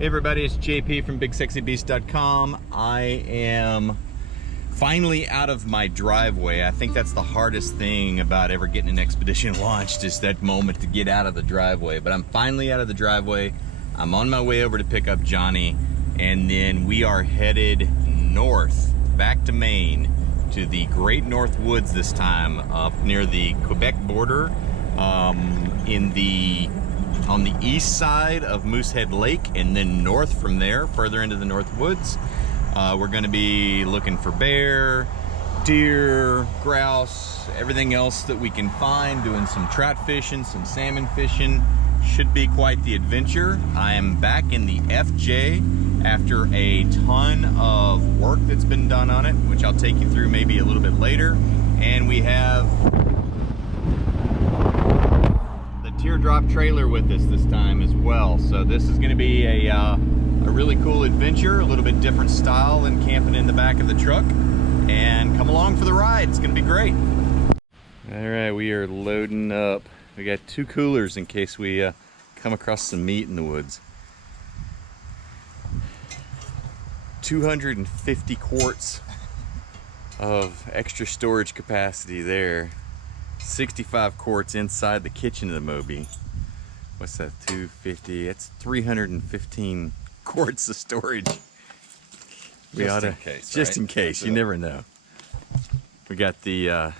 Hey everybody, it's JP from BigSexyBeast.com. I am finally out of my driveway. I think that's the hardest thing about ever getting an expedition launched, is that moment to get out of the driveway. But I'm finally out of the driveway. I'm on my way over to pick up Johnny, and then we are headed north, back to Maine, to the Great North Woods this time, up near the Quebec border, on the east side of Moosehead Lake, and then north from there, further into the North Woods. We're going to be looking for bear, deer, grouse, everything else that we can find, doing some trout fishing, some salmon fishing. Should be quite the adventure. I am back in the FJ after a ton of work that's been done on it, which I'll take you through maybe a little bit later. And we have teardrop trailer with us this time as well. So this is going to be a really cool adventure, a little bit different style than camping in the back of the truck. And come along for the ride. It's going to be great. All right, we are loading up. We got 2 coolers in case we come across some meat in the woods. 250 quarts of extra storage capacity there. 65 quarts inside the kitchen of the Moby. What's that, 250? It's 315 quarts of storage. We ought to, just in case, you never know. We got the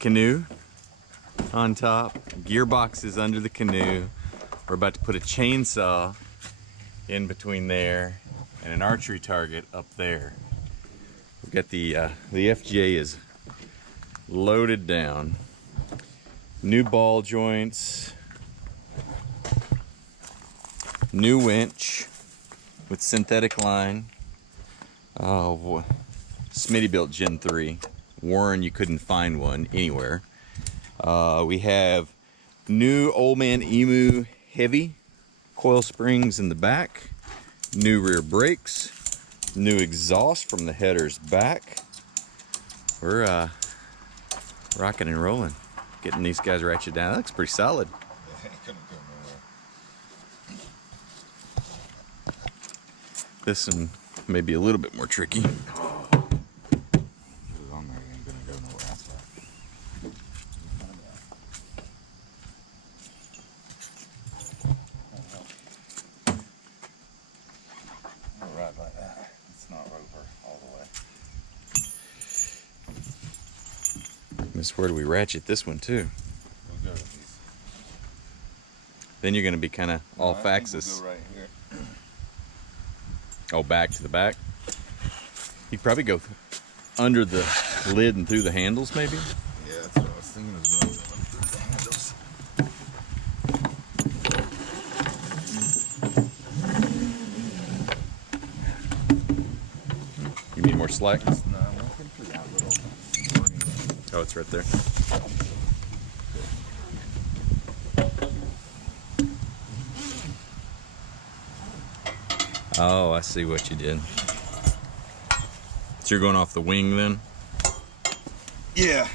canoe on top, gearboxes under the canoe. We're about to put a chainsaw in between there and an archery target up there. We got the FJ is loaded down. New ball joints, new winch with synthetic line. Oh boy, Smitty built Gen 3. Warren, you couldn't find one anywhere. We have new Old Man Emu heavy coil springs in the back, new rear brakes, new exhaust from the headers back. We're rocking and rolling, getting these guys ratcheted down. That looks pretty solid. This one may be a little bit more tricky. Right like that. It's not over all the way. Miss, where do we ratchet this one to? We'll go with these. Then you're going to be kind of off axis. We'll go right here. Oh, back to the back? You could probably go under the lid and through the handles, maybe? Yeah, that's what I was thinking, is going through the handles. You need more slack? No, I'm looking for that little spring. Oh, it's right there. Oh, I see what you did. So you're going off the wing then? Yeah.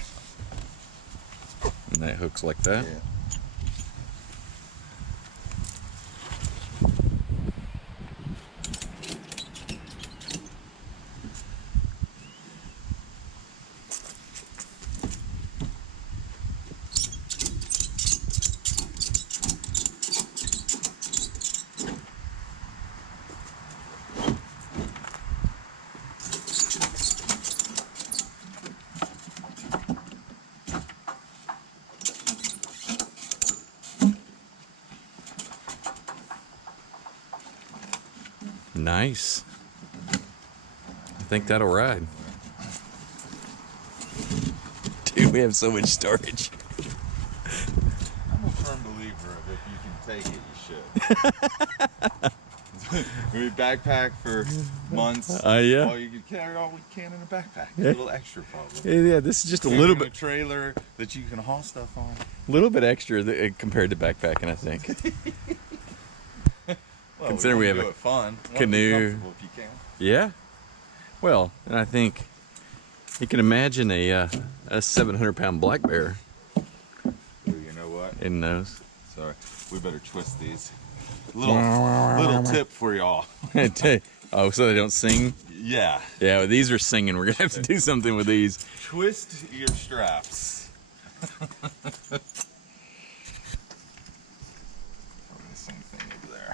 And that hooks like that? Yeah. Nice. I think that'll ride. Dude, we have so much storage. I'm a firm believer of if you can take it, you should. We backpack for months. Yeah. Oh, you can carry all we can in a backpack. A little extra, probably. Yeah, this is just a little bit. A trailer that you can haul stuff on. A little bit extra compared to backpacking, I think. Well, Considering we have a fun. canoe. If you can. Yeah. Well, and I think you can imagine a 700-pound black bear Ooh, you know what? in those. Sorry, we better twist these. Little tip for y'all. Oh, so they don't sing? Yeah. Yeah, well, these are singing. We're gonna have to do something with these. Twist your straps. Same thing over there.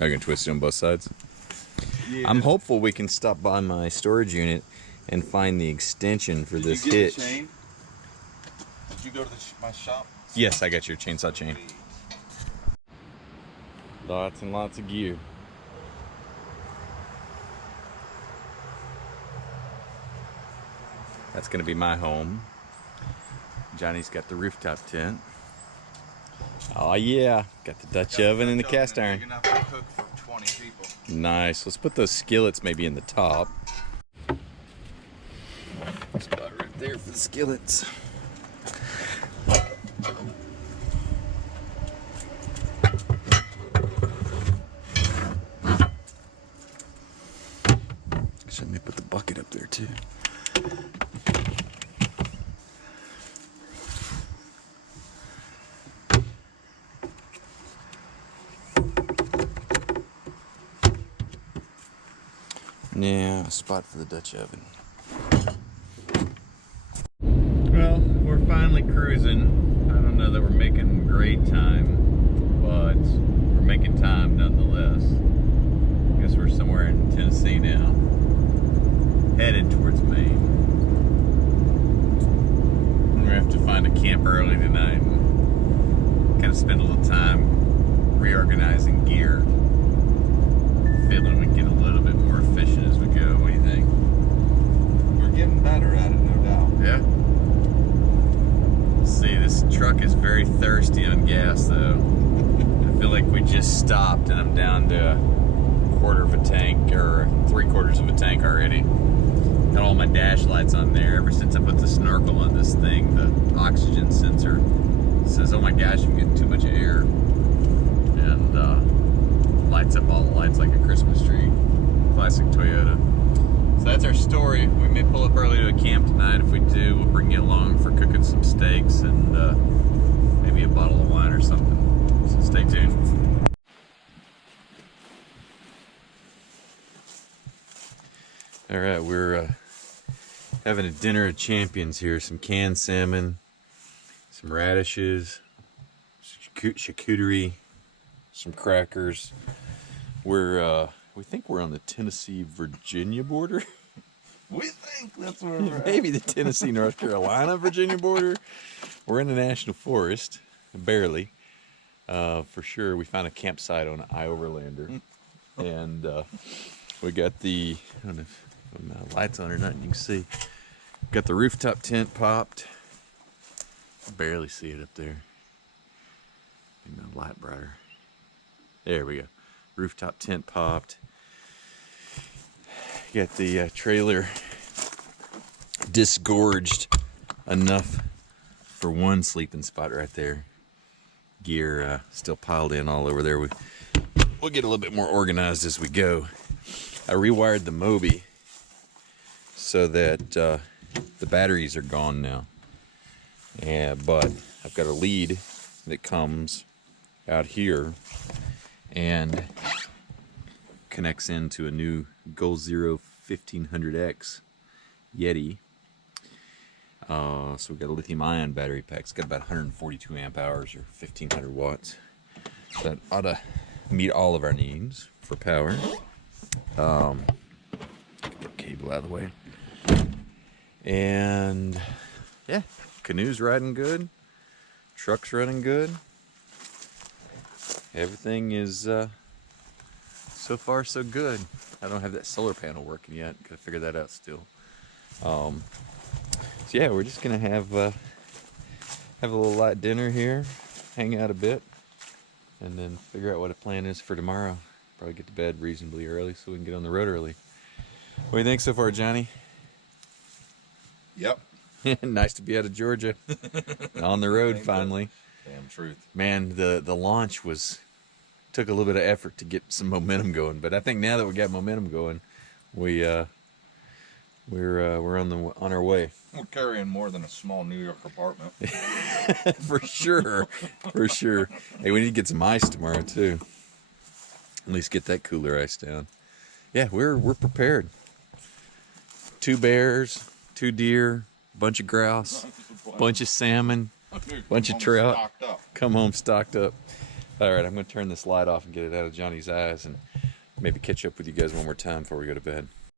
Are you gonna twist it on both sides? Yeah. I'm hopeful we can stop by my storage unit and find the extension for this hitch. The chain? Did you go to my shop? Yes, I got your chainsaw chain. Lots and lots of gear. That's gonna be my home. Johnny's got the rooftop tent. Oh yeah, got the Dutch oven and the cast iron. Big enough to cook for 20 people. Nice. Let's put those skillets maybe in the top. Spot right there for the skillets. Let me put the bucket up there too. Yeah, a spot for the Dutch oven. Well, we're finally cruising. I don't know that we're making great time, but we're making time nonetheless. I guess we're somewhere in Tennessee now, headed towards Maine. We're gonna have to find a camp early tonight and kind of spend a little time reorganizing gear. Feeling we can get a little bit more efficient as we go. What do you think? We're getting better at it, no doubt. Yeah. See, this truck is very thirsty on gas, though. I feel like we just stopped and I'm down to a quarter of a tank or 3/4 of a tank already. Got all my dash lights on there. Ever since I put the snorkel on this thing, the oxygen sensor says, oh my gosh, I'm getting too much air. And lights up all the lights like a Christmas tree. Classic Toyota. So that's our story. We may pull up early to a camp tonight. If we do, we'll bring you along for cooking some steaks and maybe a bottle of wine or something. So stay tuned. All right, we're having a dinner of champions here. Some canned salmon, some radishes, charcuterie, some crackers. We think we're on the Tennessee-Virginia border. We think that's where we're at. Maybe the Tennessee-North Carolina-Virginia border. We're in the national forest, barely. For sure, we found a campsite on Ioverlander. And we got the, I don't know if my lights on or not, you can see. Got the rooftop tent popped. Barely see it up there. Maybe a light brighter. There we go. Rooftop tent popped. Got the trailer disgorged enough for one sleeping spot right there. Gear still piled in all over there. We'll get a little bit more organized as we go. I rewired the Moby so that the batteries are gone now. But I've got a lead that comes out here and connects into a new Goal Zero 1500X Yeti. So we've got a lithium ion battery pack. It's got about 142 amp hours or 1500 watts. That ought to meet all of our needs for power. Get the cable out of the way. And yeah, canoe's riding good. Truck's running good. Everything is so far so good. I don't have that solar panel working yet. Gotta figure that out still. So yeah, we're just gonna have a little light dinner here, hang out a bit, and then figure out what a plan is for tomorrow. Probably get to bed reasonably early so we can get on the road early. What do you think so far, Johnny? Yep. Nice to be out of Georgia. On the road finally. Damn truth. Man, the launch took a little bit of effort to get some momentum going, but I think now that we got momentum going, we we're on our way. We're carrying more than a small New York apartment. For sure, for sure. Hey, we need to get some ice tomorrow too. At least get that cooler ice down. Yeah, we're prepared. 2 bears, 2 deer, bunch of grouse, bunch of salmon, bunch of trout. Stocked up. Come home stocked up. All right, I'm going to turn this light off and get it out of Johnny's eyes and maybe catch up with you guys one more time before we go to bed.